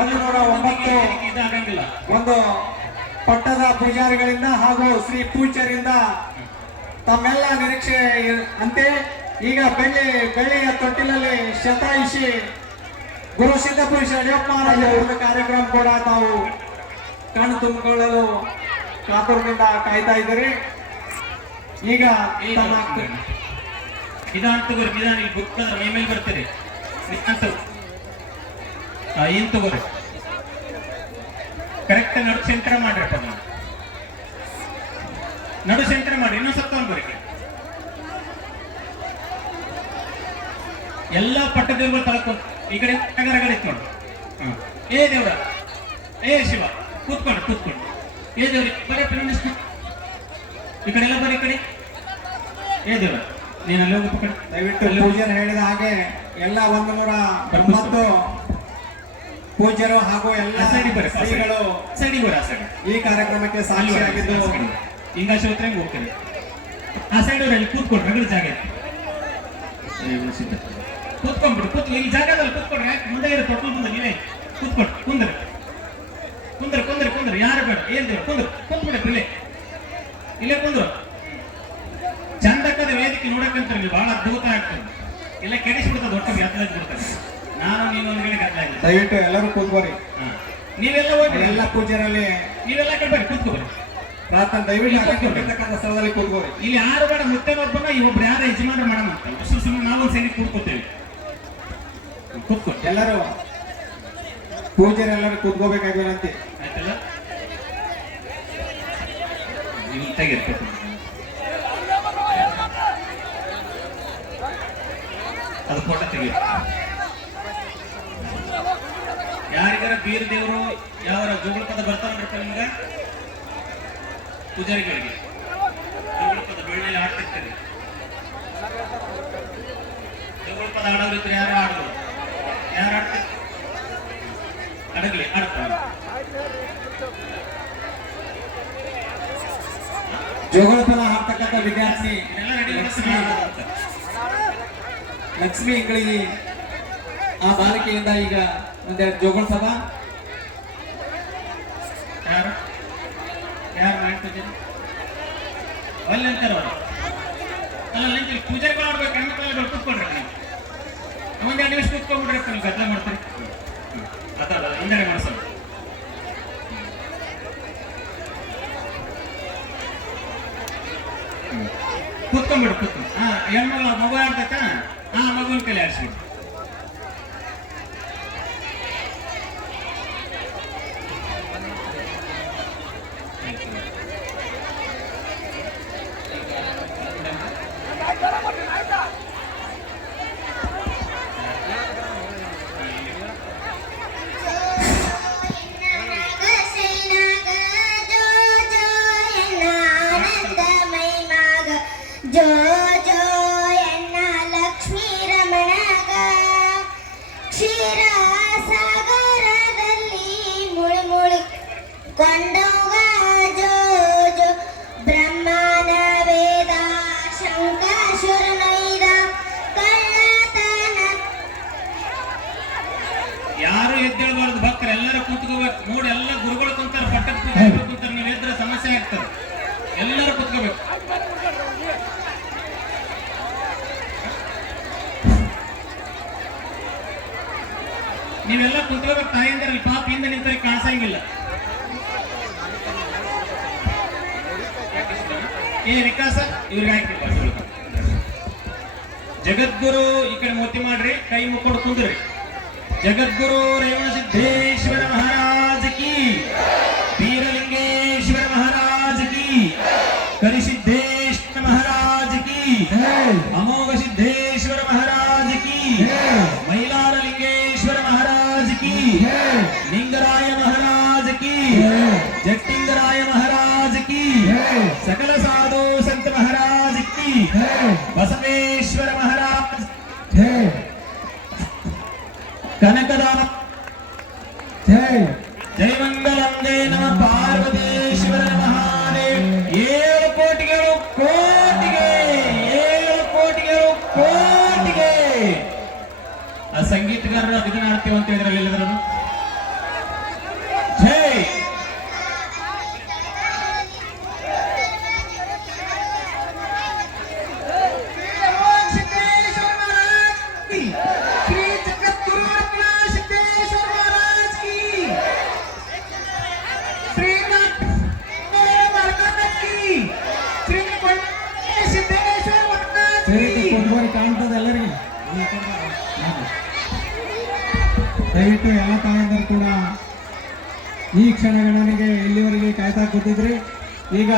ಒಂದು ನೂರ ಒಂಬತ್ತು ಒಂದು ಪಟ್ಟದ ಪೂಜಾರಿಗಳಿಂದ ಹಾಗೂ ಶ್ರೀ ಪೂಜರಿಂದ ತಮ್ಮೆಲ್ಲ ನಿರೀಕ್ಷೆ ಅಂತೆ ಈಗ ಬೆಳ್ಳಿ ಬೆಳ್ಳಿಯ ತೊಟ್ಟಿಲಲ್ಲಿ ಶತಾಯುಷಿ ಗುರು ಸಿದ್ದಪುರುಷ ಯಡಿಯೂರಪ್ಪ ಮಹಾರಾಜ ಒಂದು ಕಾರ್ಯಕ್ರಮ ಕೂಡ ತಾವು ಕಣ್ಣು ತುಂಬಿಕೊಳ್ಳಲು ಕಾತುರದಿಂದ ಕಾಯ್ತಾ ಇದ್ದೀರಿ. ಈಗ ಇದಾಗ್ತದೆ ನಿಧಾನ ತಗೋರಿ ನಿಧಾನ ಇಲ್ಲಿ ಮೈ ಮೇಲೆ ಬರ್ತೀರಿ. ಏನ್ ತಗೋರಿ? ಕರೆಕ್ಟ್ ನಡು ಸೆಂಟರ್ ಮಾಡ್ರಪ್ಪ ನೀವು ನಡು ಸೆಂಟರ್ ಮಾಡಿ ಇನ್ನೊಂದು ಸ್ವಲ್ಪ ತಗೊಂಡ್ ಎಲ್ಲಾ ಪಟ್ಟದೇವ್ಗಳು ತಳ್ಕೊಂಡು ಈ ಕಡೆ ಇತ್ತು ನೋಡಿ. ಹಾ. ಏ ದೇವ್ರ ಏ ಶಿವ ಕೂತ್ಕೊಂಡು ಕೂತ್ಕೊಂಡು. ಏ ದೇವ್ರಿ ಬರೀ ಪಿರಮಿಡ್ ಈ ಕಡೆ ಎಲ್ಲ ಬರೀ ಕಡೆ. ಏ ದೇವ್ರ ನೀನು ಅಲ್ಲಿ ಹೋಗಿ ದಯವಿಟ್ಟು ಪೂಜೆ ಹೇಳಿದ ಹಾಗೆ ಎಲ್ಲ ಒಂದು ನೂರ ಒಂಬತ್ತು ಪೂಜ್ಯರು ಹಾಗೂ ಎಲ್ಲ ಶ್ರೀಗಳು ಈ ಕಾರ್ಯಕ್ರಮಕ್ಕೆ ಸಾಕ್ಷಿಯಾಗಿದ್ದು ಹಿಂಗ ಶೋತ್ರ ಹೋಗ್ತೇನೆ ಆ ಸೈಡ್ ಅವರಲ್ಲಿ ಕೂತ್ಕೊಡ್ರಿ ರಗಡ ಜಾಗ ಕೂತ್ಕೊಂಡ್ಬಿಡು. ಕೂತ್ ಈ ಜಾಗದಲ್ಲಿ ಕೂತ್ಕೊಡ್ರಿ ಮುಂದೆ ಇರೋ ತೊಟ್ಲು ಬಂದ ನೀವೇ ಕೂತ್ಕೊಡ್ರಿ ಕುಂದ್ರಿ. ಕುಂದ್ರಿ ಕುಂದ್ರೆ ಕುಂದ್ರಿ. ಯಾರು ಬೇಡ ಏನ್ ದೇವ್ರು ಕುಂದ್ರು. ಕುಂತ್ಬಿಡಿ ಇಲ್ಲೇ. ಇಲ್ಲೇ ಕುಂದ್ರು. ಚಂದಕ್ಕದ ವೇದಿಕೆ ನೋಡಕ್ಕಂತ ನೀವು ಬಹಳ ಅದ್ಭುತ ಆಗ್ತದೆ. ಇಲ್ಲ ಕೆಡಿಸ್ಬಿಡ್ತದೆ ದೊಡ್ಡ ವ್ಯಾಪಾರ ಬಿಡ್ತಾರೆ ನಾನು ನೀನು ಒಂದ್ ಕಡೆ ಗದ್ದಲ ಇಲ್ಲ ದಯವಿಟ್ಟು ಎಲ್ಲರೂ ಕೂತ್ಕೋರಿ. ನೀವೆಲ್ಲ ಹೋಗಿ ಎಲ್ಲ ಪೂಜೆರಲ್ಲಿ ನೀವೆಲ್ಲ ಕಡ್ಬೇಡಿ ಕೂತ್ಕೋರಿ ಪ್ರಾರ್ಥನೆ ದಯವಿಟ್ಟು ಅಲ್ಲೇ ಕೊಟ್ಟಿರ್ತಕ್ಕಂಥ ಸ್ಥಳದಲ್ಲಿ ಕೂತ್ಕೋರಿ ಇಲ್ಲಿ ಯಾರು ಬೇಡ ಮುತ್ತೆ ಒಬ್ಬನ ಒಬ್ರು ಯಾರು ಯಜಮಾನ ಮಾಡೋಣ ಸುಮ್ಮನೆ ನಾವು ಸೇರಿ ಕೂತ್ಕೋತೇವೆ. ಕೂತ್ಕೋ ಎಲ್ಲರೂ ಪೂಜೆರೆಲ್ಲರೂ ಕೂತ್ಕೋಬೇಕಾಗಿರಂತೆ ಆಯ್ತಲ್ಲ? ತೆಗಿರ್ಬೇಕು ಅದು ಫೋಟೋ ತೆಗಿ ಯಾರಿಗಾರ ಬೀರ್ ದೇವರು ಯಾವ ಜೋಗಳ ಪದ ಬರ್ತಾವ್ರಪ್ಪ ನಿಮ್ಗ ಪೂಜಾರಿಗಳಿಗೆ. ಜೋಗಳ ಪದ ಬೆಳ್ಳಿ ಆಡ್ತಿರ್ತೀರಿ ಜೋಗಳ ಪದ ಆಡೋರಿದ್ರೆ ಯಾರು ಆಡೋರು ಯಾರು ಆಡ್ತಿ ಅಡಗಲಿ ಆಡ್ತಾರೆ ಜೋಗಳಪದ ಹಾಡ್ತಕ್ಕಂಥ ವಿದ್ಯಾರ್ಥಿ ಎಲ್ಲ ರೆಡಿ ಲಕ್ಷ್ಮಿ. ಲಕ್ಷ್ಮಿ ಇಂಗಳಿಗೆ ಆ ಬಾಲಕಿಯಿಂದ ಈಗ ಒಂದೆರಡು ಜೋಗಳ ಯಾರು? ಯಾರು ಮಾಡ್ತಿದ್ದೀರಿ ಅಲ್ಲಿ ಪೂಜೆ ಆಡ್ಬೇಕು ಹೆಣ್ಮಕ್ಳೆಲ್ಲ ಕೂತ್ಕೊಳ್ರಿ ನೀವು. ಒಂದ್ ಎರಡು ನಿಮಿಷ ಕೂತ್ಕೊಂಡ್ಬಿಡ್ರಿ ನೀವು ಗದ್ದಲ ಮಾಡ್ತೀರಿ? ಅದಲ್ಲ ಹಿಂದೆ ಮಾಡಿಸೋದು ಕೂತ್ಕೊಂಡ್ಬಿಡು, ಕೂತ್ಕೊಂಡು. ಹಾ ಹೆಣ್ಮಗಳು ಮಗು ಆಡ್ತಕ್ಕ ಹಾ ಮಗುವಿನ ಕೂತ್ಕೋಬೇಕು ತಾಯಿಂದರಲ್ಲಿ ಪಾಪ ಹಿಂದೆ ನಿಂತರೆ ಕಾಣಿಸಂಗಿಲ್ಲ. ಏ, ವಿಕಾಸ, ಇವ್ರಿಗೆ ಜಗದ್ಗುರು ಈ ಕಡೆ ಮೂರ್ತಿ ಮಾಡ್ರಿ, ಕೈ ಮುಕ್ಕೊಂಡು ಕುಂದ್ರಿ. ಜಗದ್ಗುರು ರೇವಣ ಸಿದ್ದೇಶ್ವರ ಮಹಾರಾಜ ಕಿ. ವೀರಲಿಂಗೇಶ್ವರ ಮಹಾರಾಜ ಕಿ. ಕರಿಸಿದ್ದೇಶ್ವರ ಸಂಗೀತಗಾರರು ಇದನ್ನ ಆಡ್ತೀವಿ ಅಂತ ಹೇಳಿದ್ರಲ್ಲ ಎಲ್ಲರೂ ದಯವಿಟ್ಟು ಎಲ್ಲ ತಾಯಂದರು ಕೂಡ ಈ ಕ್ಷಣಗಳಿಗೆ ಇಲ್ಲಿವರೆಗೆ ಕಾಯ್ತಾ ಕೂತಿದ್ರಿ? ಈಗ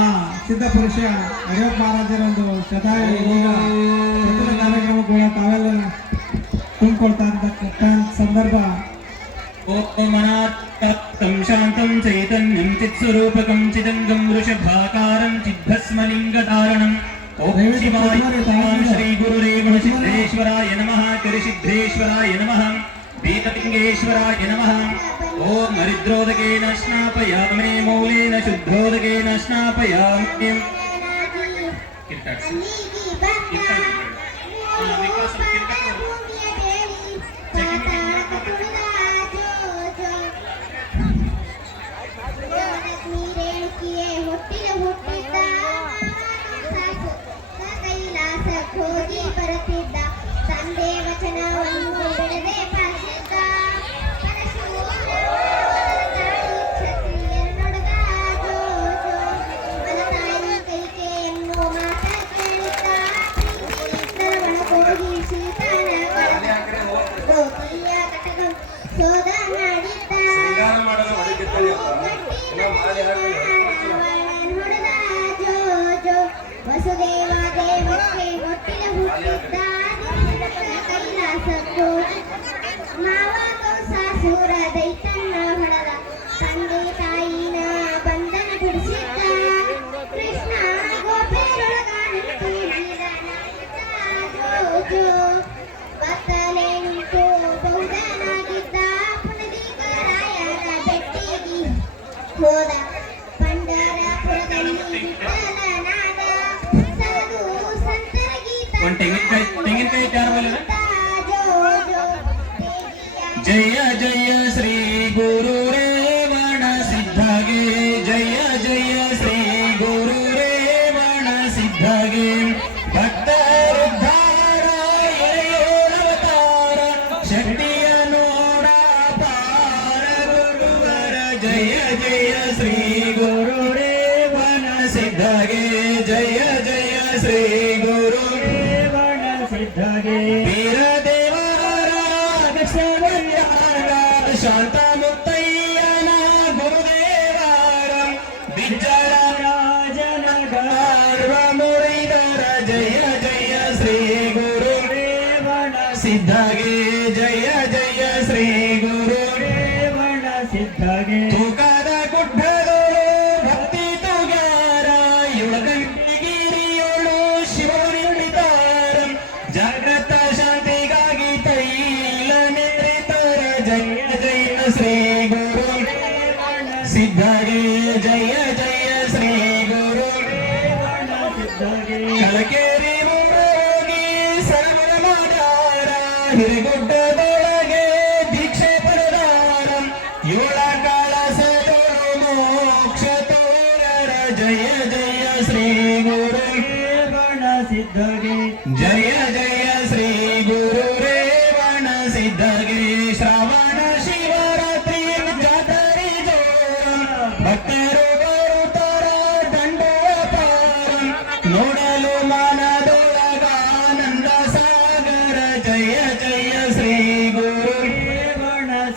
ಆ ಸಿದ್ಧಪುರುಷ ಹರಿಯಪ್ಪ ಮಹಾರಾಜರ ಒಂದು ಶತಾ ಕಾರ್ಯಕ್ರಮ ಕೂಡ ತಾವೆಲ್ಲ ತುಂಬಿಕೊಳ್ತಾ ಸಂದರ್ಭ. शान्तं चैतन्यं चित्स्वरूपकं चिदङ्गं वृषभाकारं चिद्भस्मलिङ्गतारणम् శ్రీ గురురేవ సిద్ధేశ్వరాయ నమ కరిసిద్ధేశ్వరాయ నమ పీతపింగేశ్వరాయ నమ ఓం హరిద్రోదకేన స్నాపయామనే మూలేన శుద్ధోదకేన స్నాపయామ్యం Daging सिद्धगे जय जय श्री गुरु ಹಿರಿಗುಡ್ಡದ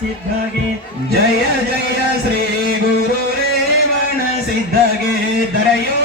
ಸಿದ್ಧಗೆ ಜಯ ಜಯ ಶ್ರೀ ಗುರುರೇವಣ ಸಿದ್ಧಗೆ ದರೆಯೋ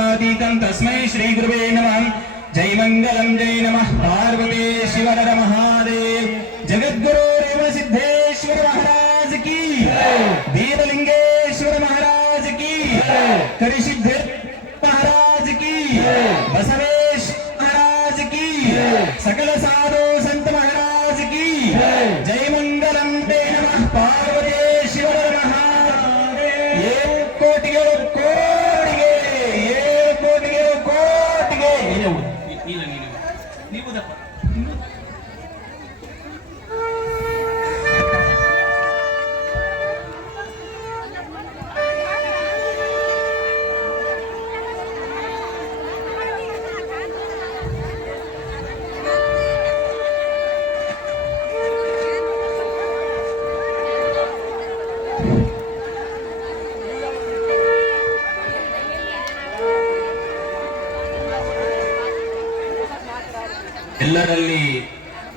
तस्म श्रीगुवे नम जय मंगल जय नम पार्वते शिवर महादेव जगद्गुरो सिद्धेश्वर महाराज की देवलिङ्गेश्वर महाराज की करिषि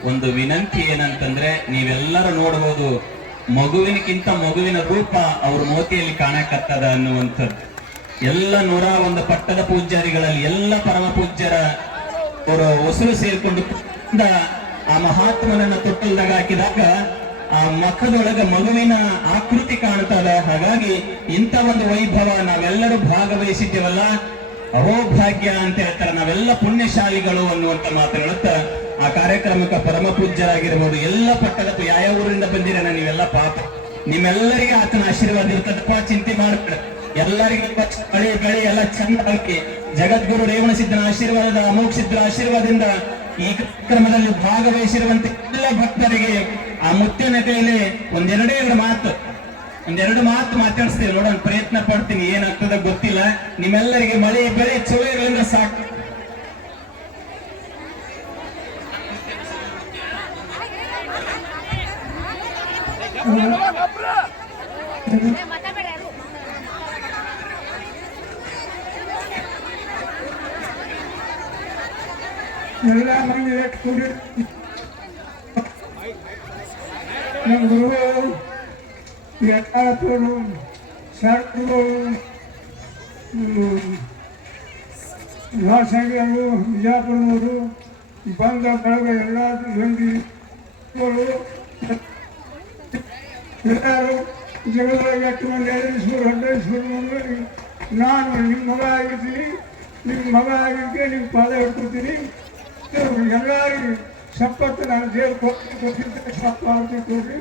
ಒಂದು ವಿನಂತಿ ಏನಂತಂದ್ರೆ ನೀವೆಲ್ಲರೂ ನೋಡಬಹುದು ಮಗುವಿನಕ್ಕಿಂತ ಮಗುವಿನ ರೂಪ ಅವ್ರ ಮೋತಿಯಲ್ಲಿ ಕಾಣಕತ್ತದ ಅನ್ನುವಂಥದ್ದು. ಎಲ್ಲ ನೂರ ಒಂದು ಪಟ್ಟದ ಪೂಜಾರಿಗಳಲ್ಲಿ ಎಲ್ಲ ಪರಮ ಪೂಜ್ಯರ ಅವರು ಉಸಿರು ಸೇರ್ಕೊಂಡು ಆ ಮಹಾತ್ಮನನ್ನ ತೊಟ್ಟಲ್ದಾಗ ಹಾಕಿದಾಗ ಆ ಮಖದೊಳಗ ಮಗುವಿನ ಆಕೃತಿ ಕಾಣ್ತದ. ಹಾಗಾಗಿ ಇಂಥ ಒಂದು ವೈಭವ ನಾವೆಲ್ಲರೂ ಭಾಗವಹಿಸಿದ್ದೇವಲ್ಲ ಅಹೋಭಾಗ್ಯ ಅಂತ ಹೇಳ್ತಾರೆ. ನಾವೆಲ್ಲ ಪುಣ್ಯಶಾಲಿಗಳು ಅನ್ನುವಂತ ಮಾತನಾಡುತ್ತಾ ಆ ಕಾರ್ಯಕ್ರಮಕ್ಕೆ ಪರಮ ಪೂಜ್ಯರಾಗಿರ್ಬೋದು. ಎಲ್ಲ ಪಟ್ಟದ ಯಾವ ಊರಿಂದ ಬಂದಿರನ ನೀವೆಲ್ಲ ಪಾಪ. ನಿಮ್ಮೆಲ್ಲರಿಗೆ ಆತನ ಆಶೀರ್ವಾದ ಇರ್ತದಪ್ಪ ಚಿಂತೆ ಮಾಡ್ಬೇಡ. ಎಲ್ಲರಿಗೂ ಬಳಿ, ಬೆಳೆ ಎಲ್ಲ ಚಂದಾಗಿ ಜಗದ್ಗುರು ರೇವಣ ಸಿದ್ಧನ ಆಶೀರ್ವಾದದ, ಅಮೋಘ ಸಿದ್ಧರ ಆಶೀರ್ವಾದದಿಂದ ಈ ಕಾರ್ಯಕ್ರಮದಲ್ಲಿ ಭಾಗವಹಿಸಿರುವಂತ ಎಲ್ಲ ಭಕ್ತರಿಗೆ ಆ ಮುತ್ತಿನ ಕೈಲಿ ಒಂದೆರಡೇ ಎರಡು ಮಾತು. ಒಂದೆರಡು ಮಾತು ಮಾತಾಡಿಸ್ತೀವಿ ನೋಡೋಣ. ಪ್ರಯತ್ನ ಪಡ್ತೀನಿ. ಏನಾಗ್ತದ ಗೊತ್ತಿಲ್ಲ. ನಿಮ್ಮೆಲ್ಲರಿಗೆ ಮಳೆ, ಬೆಳೆ ಚಲೋ ಸಾಕ್ ಸಾಕು. ಎಲ್ಲ ಮಂದಿ ಎಷ್ಟು ಕೂಡಿ ನಮ್ಮ ಗುರುಗಳು ಯಥಾರ್ಥರು ಸರ್ಕರು ಲಾಸಂಗಿಯರು ಬಿಜಾಪುರದವರು ಬಂದ ಬಳಗ ಎಲ್ಲ ಮಂದಿ ಎಲ್ಲರೂ ಜಗದೊಳಗೆ ಎಷ್ಟು ಮಂದಿ ಐದು ಹದಿನೈದು ಮಂದಿ ನಾನು ನಿಮ್ಮ ಮಗ ಆಗಿದ್ದೀನಿ ನಿಮ್ಮ ಮಗ ಆಗಿದ್ದೆ ನಿಮ್ಮ ಪಾದ ಹಿಡ್ಕೊತೀನಿ ಎಲ್ಲರಿಗೂ ಸಪ್ಪತ್ತು ನಾನು ದೇವ್ರು ಕೊಟ್ಟು ಕೊಟ್ಟಿದ್ದೆ ಸಪ್ಪ ಕೊಡ್ರಿ.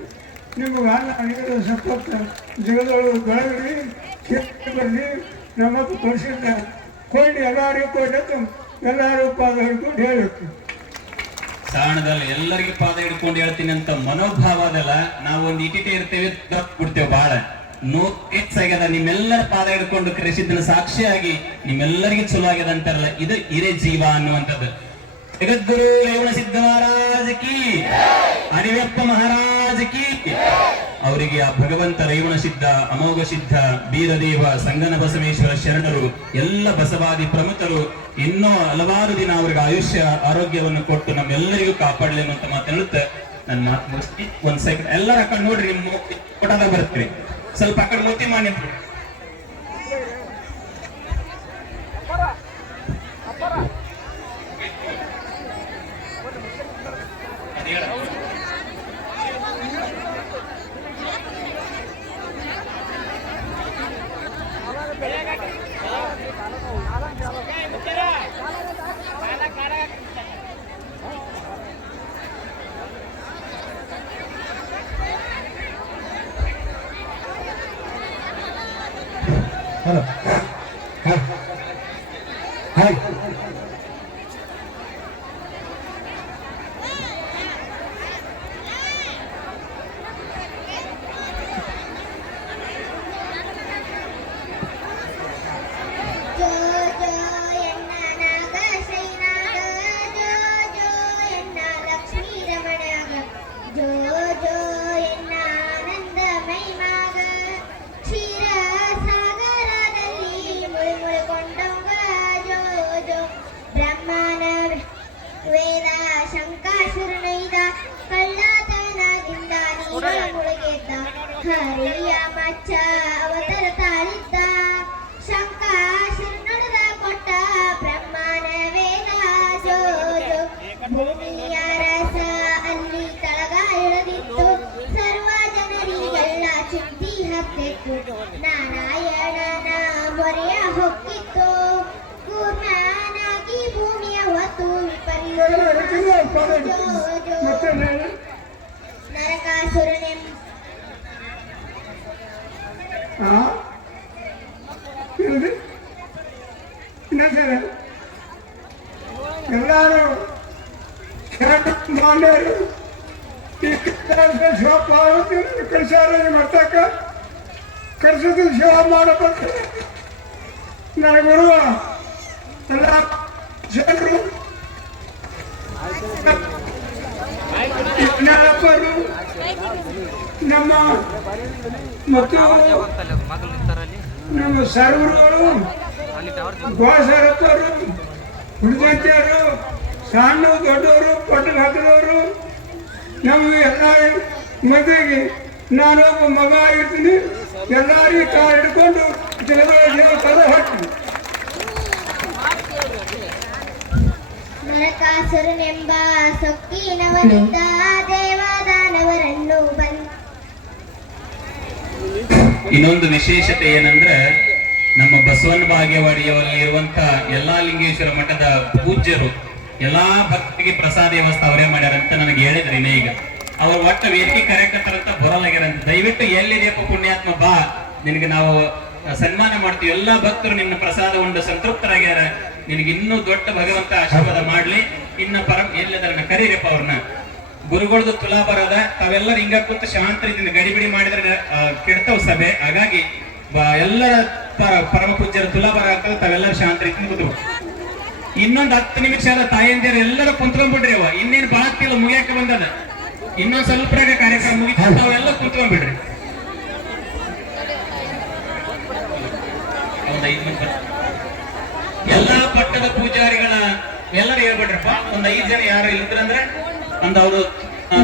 ನಿಮಗೆ ಅನ್ನ ನೀರು ಸಪ್ಪತ್ತು ಜಗದೊಳಗೆ ಬೆಳಗ್ರಿ ಕೇಳಿ ಬರಲಿ ನಮ್ಮತ್ತು ತೋರಿಸಿದ್ದ ಕೊಂಡು, ಎಲ್ಲರಿಗೂ ಕೊಟ್ಟು ಎಲ್ಲರೂ ಪಾದ ಹಿಡ್ಕೊಂಡು ಹೇಳಿರ್ತೀವಿ ಸಾಣದಲ್ಲಿ ಎಲ್ಲರಿಗೂ ಪಾದ ಹಿಡ್ಕೊಂಡು ಹೇಳ್ತೀನಿ ಅಂತ ಮನೋಭಾವ ಅದಲ್ಲ. ನಾವು ಒಂದು ಇಟಿಟೆ ಇರ್ತೇವೆ ಬಿಡ್ತೇವೆ ಬಹಳ ನೋ ಹೆಚ್ಚಾಗ್ಯದ ನಿಮ್ಮೆಲ್ಲರ ಪಾದ ಹಿಡ್ಕೊಂಡು ಕರೆಸಿದ್ದನ ಸಾಕ್ಷಿಯಾಗಿ ನಿಮ್ಮೆಲ್ಲರಿಗೂ ಚಲೋ ಆಗ್ಯದ ಅಂತಾರಲ್ಲ, ಇದು ಹಿರೇ ಜೀವ ಅನ್ನುವಂಥದ್ದು. ಜಗದ್ಗುರು ರೇವಣ ಸಿದ್ಧ ಮಹಾರಾಜ ಕಿ. ಹರಿವೆಪ್ಪ ಮಹಾರಾಜ ಕಿ. ಅವರಿಗೆ ಆ ಭಗವಂತ ರೇವಣ ಸಿದ್ಧ, ಅಮೋಘ ಸಿದ್ಧ, ಬೀರದೇವ, ಸಂಗನ ಬಸವೇಶ್ವರ ಶರಣರು, ಎಲ್ಲ ಬಸವಾದಿ ಪ್ರಮುಖರು ಇನ್ನೂ ಹಲವಾರು ದಿನ ಅವರಿಗೆ ಆಯುಷ್ಯ, ಆರೋಗ್ಯವನ್ನು ಕೊಟ್ಟು ನಮ್ಮೆಲ್ಲರಿಗೂ ಕಾಪಾಡಲಿ ಅಂತ ಮಾತು ಹೇಳುತ್ತೆ. ನನ್ನ ಮಾತು ಮುಗಿಸಿ ಒಂದ್ ಸೆಕೆಂಡ್ ಎಲ್ಲರ ಕಣ್ಣು ನೋಡ್ರಿ, ನಿಮ್ಮ ಫೋಟೋದಾಗ ಬರ್ತೀರಿ. ಸ್ವಲ್ಪ ಆ ಕಡೆ ಮಾಡಿ हरिया मागच्या अवतरता शंका ಹಾ ಇಲ್ರಿ ಇನ್ನೊಂದ್ಸಲ ಎಲ್ಲರೂ ಮಾಡ್ಯಾರು ಈ ಶಿವಪ್ಪ ಕಳಿಸ್ಯಾರ ಮರ್ತಕ್ಕ ಕರ್ಸಿದ್ದು ಶಿವ ಮಾಡಬೇಕು ನನ್ನ ಗುರು ಎಲ್ಲ ಜನರು ಜ್ಞಾನಪ್ಪರು ನಮ್ಮ ಮತ್ತು ನಮ್ಮ ಸರ್ವರುಗಳು, ಗೋಸರತ್ತವರು ಹುಡುಗಂತಿಯರು ಸಣ್ಣ ದೊಡ್ಡವರು ಪಟ್ಟಣ ಹಾಕಿದವರು ನಮ್ಮ ಎಲ್ಲ ಮದುವೆಗೆ ನಾನೊಬ್ಬ ಮಗ ಆಗಿರ್ತೀನಿ ಎಲ್ಲರಿಗೂ ಕಾರ್ ಹಿಡ್ಕೊಂಡು ಜಲದ ಕದ ಹೊಟ್ಟು ನರಕಾಸುರನೆಂಬ ಸೊಕ್ಕಿನವನಿಂದ ದೇವದಾನವರನ್ನು ಇನ್ನೊಂದು ವಿಶೇಷತೆ ಏನಂದ್ರೆ, ನಮ್ಮ ಬಸವನ ಬಾಗೇವಾಡಿಯಲ್ಲಿ ಇರುವಂತ ಎಲ್ಲಾ ಲಿಂಗೇಶ್ವರ ಮಠದ ಪೂಜ್ಯರು, ಎಲ್ಲಾ ಭಕ್ತಿಗೆ ಪ್ರಸಾದ ವ್ಯವಸ್ಥೆ ಅವರೇ ಮಾಡ್ಯಾರ ಅಂತ ನನಗೆ ಹೇಳಿದ್ರಿ ಈಗ. ಅವ್ರ ಒಟ್ಟ ವೇದಿಕೆ ಕಾರ್ಯಕರ್ತರಂತ ಬರಲಾಗಿರಂತ ದಯವಿಟ್ಟು ಎಲ್ಲಿದೆಯಪ್ಪ ಪುಣ್ಯಾತ್ಮ ಬಾ. ನಿನಗೆ ನಾವು ಸನ್ಮಾನ ಮಾಡ್ತೀವಿ. ಎಲ್ಲಾ ಭಕ್ತರು ನಿನ್ನ ಪ್ರಸಾದ ಉಂಡು ಸಂತೃಪ್ತರಾಗ್ಯಾರ. ನಿನಗಿನ್ನೂ ದೊಡ್ಡ ಭಗವಂತ ಆಶೀರ್ವಾದ ಮಾಡ್ಲಿ. ಇನ್ನ ಪರಂ ಎಲ್ಲದರನ್ನ ಕರೀರಿಪ್ಪ ಅವ್ರನ್ನ. ಗುರುಗಳದ್ದು ತುಲಾಭಾರ ಅದ ತಾವೆಲ್ಲರೂ ಹಿಂಗ ಕೂತು ಶಾಂತ ರೀತಿಯಿಂದ ಗಡಿಬಿಡಿ ಮಾಡಿದ್ರೆ ಕೆಡ್ತಾವ್ ಸಭೆ. ಹಾಗಾಗಿ ಎಲ್ಲರ ಪರ- ಪರಮ ಪೂಜ್ಯರ ತುಲಾಭಾರ ಆಗ್ತದೆ ತಾವೆಲ್ಲರೂ ಶಾಂತ ರೀತಿಯಿಂದ ಕೂತು ಇನ್ನೊಂದು ಹತ್ತು ನಿಮಿಷ ಅದ ತಾಯಂದಿರು ಎಲ್ಲರೂ ಕುಂತ್ಕೊಂಡ್ಬಿಡ್ರಿ ಅವ ಇನ್ನೇನು ಬಾಳತ್ತಿಲ್ಲ ಮುಗಿಯಾಕ ಬಂದದ. ಇನ್ನೊಂದ್ ಸ್ವಲ್ಪ ಕಾರ್ಯಕ್ರಮ ಮುಗಿತು ತಾವೆಲ್ಲ ಕುಂತ್ಕೊಂಡ್ಬಿಡ್ರಿ. ಎಲ್ಲಾ ಪಟ್ಟದ ಪೂಜಾರಿಗಳ ಎಲ್ಲರೂ ಹೇಳ್ಬಿಡ್ರಪ್ಪ ಒಂದ್ ಐದ್ ಜನ ಯಾರು ಇಲ್ಲಿದ್ರಂದ್ರೆ ಒಂದ್ ಅವರು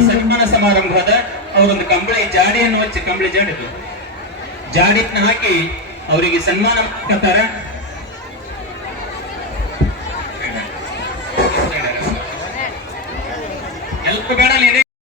ಸನ್ಮಾನ ಸಮಾರಂಭದ ಅವರೊಂದು ಕಂಬಳಿ ಜಾಡಿಯನ್ನು ಹಚ್ಚಿ ಕಂಬಳಿ ಜಾಡಿದ್ರು ಜಾಡಿನ ಹಾಕಿ ಅವರಿಗೆ ಸನ್ಮಾನ ಮಾಡ್ತಾರ ಎಲ್ಪ ಬೇಡ